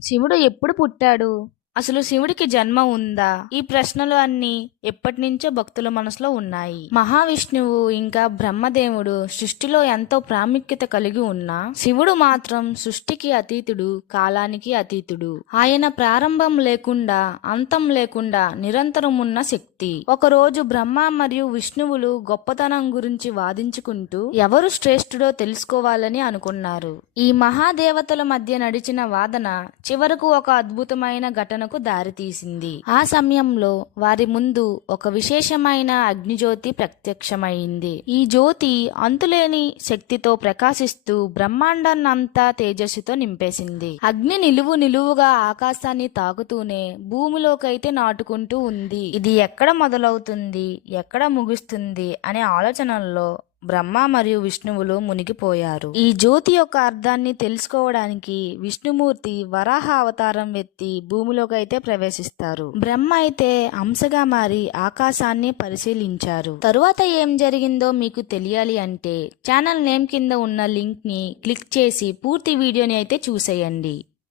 శివుడు ఎప్పుడు పుట్టాడు? అసలు శివుడికి జన్మ ఉందా? ఈ ప్రశ్నలు అన్నీ ఎప్పటి నుంచో భక్తుల మనసులో ఉన్నాయి. మహావిష్ణువు ఇంకా బ్రహ్మదేవుడు సృష్టిలో ఎంతో ప్రాముఖ్యత కలిగి ఉన్నా శివుడు మాత్రం సృష్టికి అతీతుడు, కాలానికి అతీతుడు. ఆయన ప్రారంభం లేకుండా అంతం లేకుండా నిరంతరం ఉన్న శక్తి. ఒకరోజు బ్రహ్మ మరియు విష్ణువులు గొప్పతనం గురించి వాదించుకుంటూ ఎవరు శ్రేష్ఠుడో తెలుసుకోవాలని అనుకున్నారు. ఈ మహాదేవతల మధ్య నడిచిన వాదన చివరకు ఒక అద్భుతమైన ఘటనకు దారితీసింది. ఆ సమయంలో వారి ముందు ఒక విశేషమైన అగ్నిజ్యోతి ప్రత్యక్షమైంది. ఈ జ్యోతి అంతులేని శక్తితో ప్రకాశిస్తూ బ్రహ్మాండాన్నంతా తేజస్సుతో నింపేసింది. అగ్ని నిలువుగా ఆకాశాన్ని తాకుతూనే భూమిలోకైతే నాటుకుంటూ ఉంది. ఇది ఎక్కడ మొదలవుతుంది, ఎక్కడ ముగుస్తుంది అనే ఆలోచనల్లో బ్రహ్మ మరియు విష్ణువులు మునిగిపోయారు. ఈ జ్యోతి యొక్క అర్థాన్ని తెలుసుకోవడానికి విష్ణుమూర్తి వరాహ అవతారం ఎత్తి భూమిలోకైతే ప్రవేశిస్తారు. బ్రహ్మ అయితే హంసగా మారి ఆకాశాన్ని పరిశీలించారు. తరువాత ఏం జరిగిందో మీకు తెలియాలి అంటే ఛానల్ నేమ్ కింద ఉన్న లింక్ ని క్లిక్ చేసి పూర్తి వీడియోని అయితే చూసేయండి.